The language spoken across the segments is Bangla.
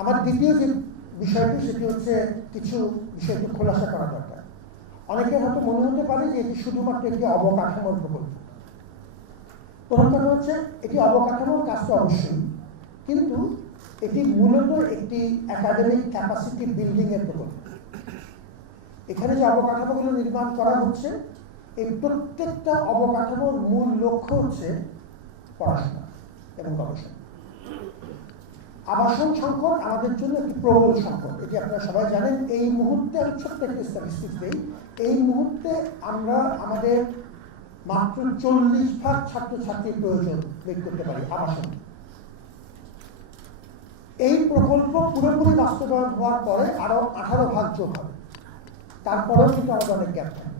আমার দ্বিতীয় যে বিষয়টি সেটি হচ্ছে কিছু বিষয়টি খোলাসা করা দরকার। অনেকের হয়তো মনে হতে পারে যে এটি শুধুমাত্র একটি অবকাঠামোর প্রকল্প। প্রথম কথা হচ্ছে এটি অবকাঠামোর কাজ তো অবশ্যই, কিন্তু এটি মূলত একটি একাডেমিক ক্যাপাসিটি বিল্ডিং এর প্রকল্প। এখানে যে অবকাঠামোগুলো নির্মাণ করা হচ্ছে, এই প্রত্যেকটা অবকাঠামোর মূল লক্ষ্য হচ্ছে পড়াশোনা এবং গবেষণা। আবাসন সংকট আমাদের জন্য একটি প্রবল সংকট, এটি আপনারা সবাই জানেন। এই মুহূর্তে আমি ছোট্ট একটি স্ট্যাটিস্টিক্স দিই। এই মুহূর্তে আমরা আমাদের মাত্র 40% ছাত্রছাত্রীর প্রয়োজন বের করতে পারি আবাসন। এই প্রকল্প পুরোপুরি বাস্তবায়ন হওয়ার পরে আরো 18% যোগ হবে, তারপরেও কিন্তু আমাদের অনেক গ্যাপ থাকে।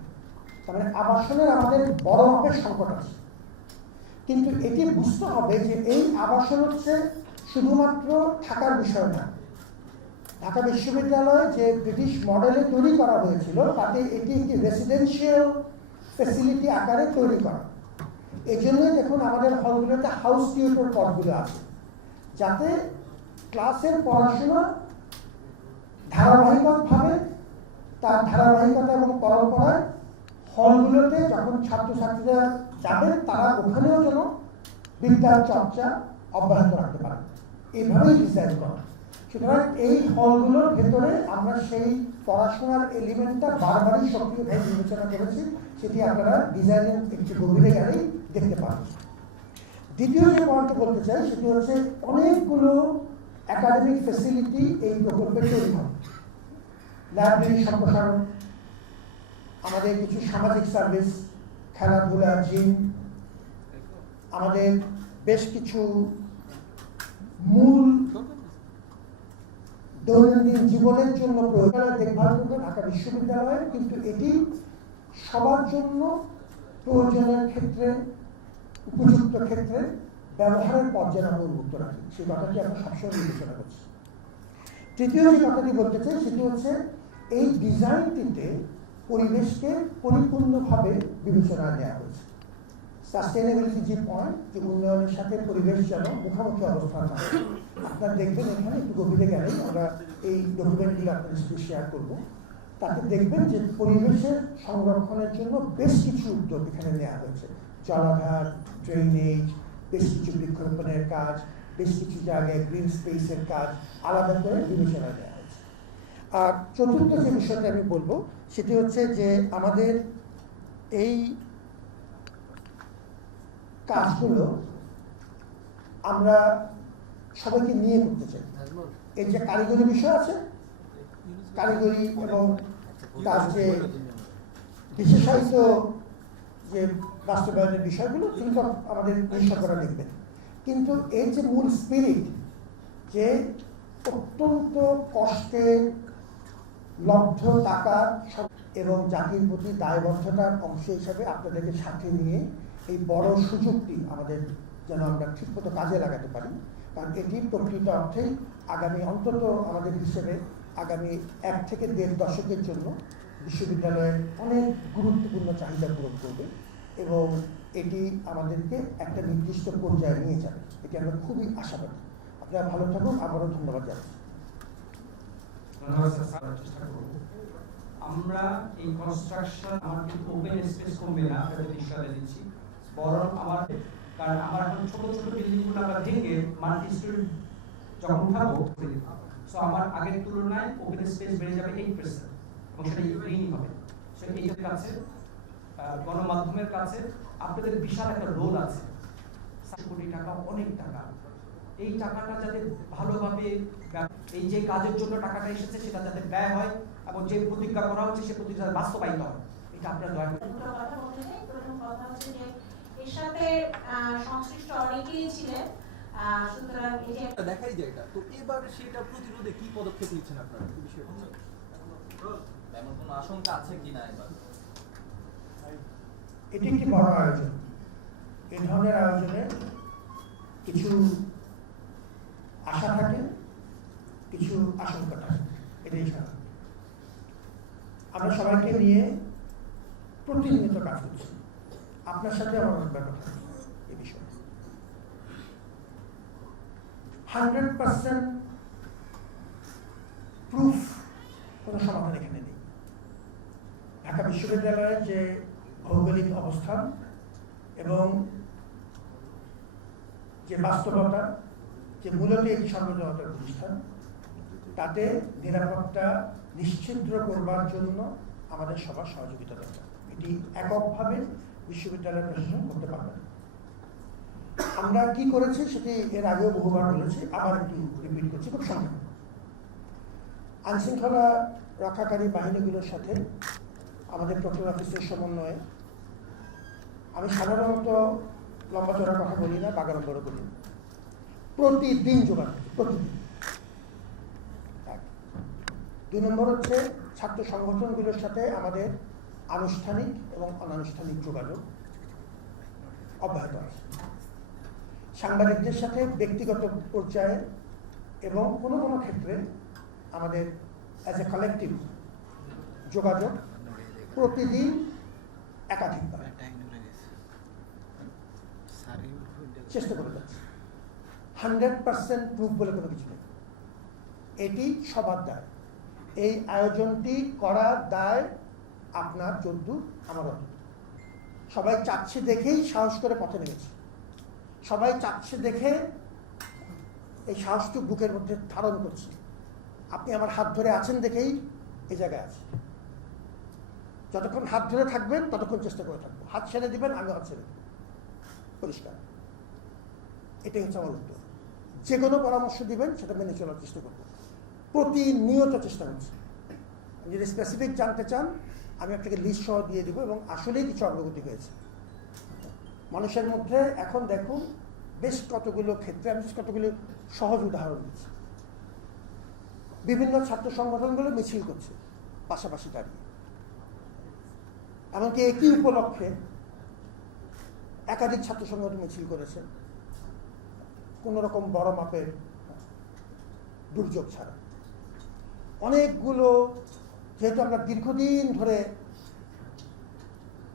তার মানে আবাসনের আমাদের বড় মাপের সংকট আছে। কিন্তু এটি বুঝতে হবে যে এই আবাসন হচ্ছে শুধুমাত্র থাকার বিষয় না। ঢাকা বিশ্ববিদ্যালয়ে যে ব্রিটিশ মডেলে তৈরি করা হয়েছিল তাতে এটি একটি রেসিডেন্সিয়াল ফ্যাসিলিটি আকারে তৈরি করা। এই জন্যই দেখুন আমাদের হলগুলোতে হাউস টিউটর পদগুলো আছে, যাতে ক্লাসের পড়াশোনা ধারাবাহিকভাবে তার ধারাবাহিকতা এবং পরম্পরায় হলগুলোতে যখন ছাত্রছাত্রীরা যাবেন তারা ওখানেও যেন বিদ্যার চর্চা অব্যাহত রাখতে পারে, এইভাবেই ডিজাইন করা। সুতরাং এই হলগুলোর ভেতরে আমরা সেই পড়াশোনার এলিমেন্টটা বারবারই সক্রিয়ভাবে বিবেচনা করেছি, সেটি আপনারা ডিজাইনের একটি গভীরে গেলেই দেখতে পাবেন। দ্বিতীয় যে পয়েন্টটা বলতে চাই সেটি হচ্ছে অনেকগুলো একাডেমিক ফ্যাসিলিটি এই প্রকল্পে তৈরি হবে। লাইব্রেরি সম্প্রসারণ, আমাদের কিছু সামাজিক সার্ভিস, খেলাধুলা, জিম, আমাদের বেশ কিছু মূল দৈনন্দিন জীবনের জন্য প্রয়োজন দেখভাল করবে ঢাকা বিশ্ববিদ্যালয়ে, কিন্তু এটি সবার জন্য প্রয়োজনের ক্ষেত্রে উপযুক্ত ক্ষেত্রে ব্যবহারের পথ যেন আমরা উন্মুক্ত রাখি, সেই কথাটি আমরা সবসময় বিবেচনা করছি। তৃতীয় যে কথাটি বলতে চাই সেটি হচ্ছে এই ডিজাইনটিতে পরিবেশকে পরিপূর্ণভাবে বিবেচনায় নেওয়া হয়েছে। সাস্টেইনেবিলিটি যে পয়েন্ট, যে উন্নয়নের সাথে পরিবেশ যেন মুখোমুখি অবস্থান থাকে। আপনারা দেখবেন এখানে একটু গভীরে গেলেই আমরা এই ডকুমেন্টগুলো আপনাদের সাথে শেয়ার করব, তাতে দেখবেন যে পরিবেশের সংরক্ষণের জন্য বেশ কিছু উদ্যোগ এখানে নেওয়া হয়েছে। জলাধার, ড্রেনেজ, বেশ কিছু বৃক্ষরোপণের কাজ, বেশ কিছু জায়গায় গ্রিন স্পেসের কাজ আলাদা করে বিবেচনায় নেওয়া হয়েছে। আর চতুর্থ যে বিষয়টা আমি বলবো সেটি হচ্ছে যে আমাদের এই কাজগুলো আমরা সবাইকে নিয়ে করতে চাই। এর যে কারিগরি বিষয় আছে, কারিগরি এবং তার যে বিশেষায়িত যে বাস্তবায়নের বিষয়গুলো কিন্তু আমাদের নিঃসরকারা দেখবেন, কিন্তু এর যে মূল স্পিরিট, যে অত্যন্ত কষ্টে লব্ধ টাকা এবং জাতির প্রতি দায়বদ্ধতার অংশ হিসাবে আপনাদেরকে সাথে নিয়ে এই বড় সুযোগটি আমাদের যেন আমরা ঠিকমতো কাজে লাগাতে পারি। কারণ এটি প্রকৃত অর্থেই আগামী অন্তত আমাদের হিসেবে আগামী 1 থেকে 1.5 দশকের জন্য বিশ্ববিদ্যালয়ের অনেক গুরুত্বপূর্ণ চাহিদা পূরণ করবে এবং এটি আমাদেরকে একটা নির্দিষ্ট পর্যায়ে নিয়ে যাবে, এটি আমরা খুবই আশাবাদী। আপনারা ভালো থাকুন, আবারও ধন্যবাদ জানাচ্ছি। আমরা এই কনস্ট্রাকশন আমার কিন্তু ওপেন স্পেস কমবে না, আপনাদের বিষয়ে দিচ্ছি, বরং আমার কারণ আমার এখন ছোট ছোট বিল্ডিংগুলো আমরা ভেঙে মাল্টি স্টোরি যখন উঠাবো, সো আমার আগের তুলনায় ওপেন স্পেস বেড়ে যাবে 8% এবং সেটা গ্রিন হবে। সেটা এইটার কাছে গণমাধ্যমের কাছে আপনাদের বিশাল একটা রোল আছে। 7 কোটি টাকা অনেক টাকা, এই টাকাটা যাতে ভালোভাবে এই যে কাজের জন্য টাকাটা এসেছে সেটা যাতে ব্যয় হয় এবং যে প্রতিজ্ঞা করা হচ্ছে সে প্রতিজ্ঞা বাস্তবায়িত হয়, এটা আপনারা দয়া করে। কথা বলতে চাই। প্রথম কথা হচ্ছে যে এর সাথে সংশ্লিষ্ট অনেকেই ছিলেন, সুতরাং এই যে দেখাই যায় এটা, তো এবার সেটা প্রতিরোধে কি পদক্ষেপ নিচ্ছেন আপনারা এই বিষয়টা? এমন কোনো আশঙ্কা আছে কিনা এবার? এটি একটি বড় আয়োজন। এই ধরনের আয়োজনে কিছু আশা থাকে, কিছু আশঙ্কা থাকে, এটাই স্বাভাবিক। আমরা সবাইকে নিয়ে প্রতিনিয়ত কাজ করছি, আপনার সাথে আমার অনেকবার কথা এই বিষয়ে 100% বিশ্ববিদ্যালয়ের যে ভৌগোলিক অবস্থান এবং যে বাস্তবতা, যে মূলত একটি সর্বজনতার প্রতিষ্ঠান, তাতে নিরাপত্তা নিশ্চিদ্র করবার জন্য আমাদের সবার সহযোগিতা দরকার। এটি এককভাবে বিশ্ববিদ্যালয় প্রশাসন করতে পারবে না। আমরা কি করেছি সেটি এর আগেও বহুবার বলেছি, আবার একটু রিপিট করছি খুব সংক্ষেপে। আইনশৃঙ্খলা রক্ষাকারী বাহিনীগুলোর সাথে আমাদের প্রক্টর অফিসের সমন্বয়ে আমি সাধারণত লম্বা চড়ার কথা বলি না, বাগাড়ম্বর বলি না, প্রতিদিন যোগাযোগ, প্রতিদিন। 2 নম্বর হচ্ছে ছাত্র সংগঠনগুলোর সাথে আমাদের আনুষ্ঠানিক এবং অনানুষ্ঠানিক যোগাযোগ অব্যাহত আছে। সাংবাদিকদের সাথে ব্যক্তিগত পর্যায়ে এবং কোনো কোনো ক্ষেত্রে আমাদের অ্যাজ এ কালেকটিভ যোগাযোগ প্রতিদিন একাধিকবার চেষ্টা করে যাচ্ছে। 100% প্রুফ বলে কোনো কিছু নেই, এটি সবার দায়। এই আয়োজনটি করার দায় আপনার যদ্দূর আমার অদ্দূর। সবাই চাচ্ছে দেখেই সাহস করে পথে নেমেছে, সবাই চাচ্ছে দেখে এই সাহসটুকু বুকের মধ্যে ধারণ করছে। আপনি আমার হাত ধরে আছেন দেখেই এই জায়গায় আছে। যতক্ষণ হাত ধরে থাকবেন ততক্ষণ চেষ্টা করে থাকবো, হাত ছেড়ে দিবেন আমি হাত ছেড়ে দেব, পরিষ্কার। এটাই হচ্ছে আমার উত্তর। যে কোনো পরামর্শ দিবেন সেটা মেনে চলার চেষ্টা করবো, প্রতিনিয়ত চেষ্টা করছি। যদি স্পেসিফিক জানতে চান আমি আপনাকে লিস্ট সহ দিয়ে দিব, এবং আসলেই কিছু অগ্রগতি হয়েছে মানুষের মধ্যে। এখন দেখুন বেশ কতগুলো ক্ষেত্রে আমি কতগুলো সহজ উদাহরণ দিচ্ছি। বিভিন্ন ছাত্র সংগঠনগুলো মিছিল করছে পাশাপাশি দাঁড়িয়ে, এমনকি একই উপলক্ষে একাধিক ছাত্র সংগঠন মিছিল করেছে, কোনো রকম বড় মাপের দুর্যোগ ছাড়া। অনেকগুলো, যেহেতু আমরা দীর্ঘদিন ধরে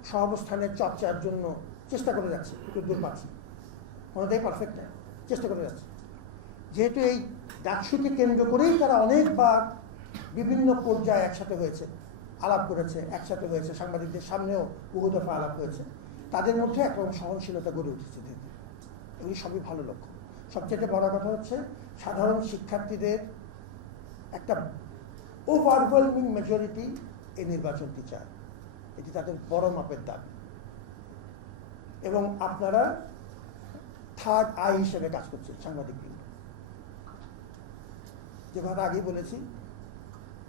সহাবস্থানের চর্চার জন্য চেষ্টা করে যাচ্ছি, একটু দূর পাচ্ছি, কোনোটাই পারফেক্ট নেই, চেষ্টা করে যাচ্ছি। যেহেতু এই ডাকসুকে কেন্দ্র করেই তারা অনেকবার বিভিন্ন পর্যায়ে একসাথে হয়েছে, আলাপ করেছে, একসাথে হয়েছে, সাংবাদিকদের সামনেও বহু দফা আলাপ হয়েছে, তাদের মধ্যে একরকম সহনশীলতা গড়ে উঠেছে ধীরে ধীরে। এগুলি সবই ভালো লক্ষ্য। সবচেয়ে বড় কথা হচ্ছে সাধারণ শিক্ষার্থীদের একটা ওভারওয়েলমিং মেজরিটি এই নির্বাচনটি চায়, এটি তাদের বড় মাপের দাবি। এবং আপনারা থার্ড আই হিসেবে কাজ করছেন সাংবাদিকদের, যে কথা আগেই বলেছি,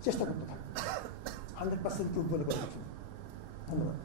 চেষ্টা করতে থাকবে। 100% প্রুফ বলে কথা। ধন্যবাদ।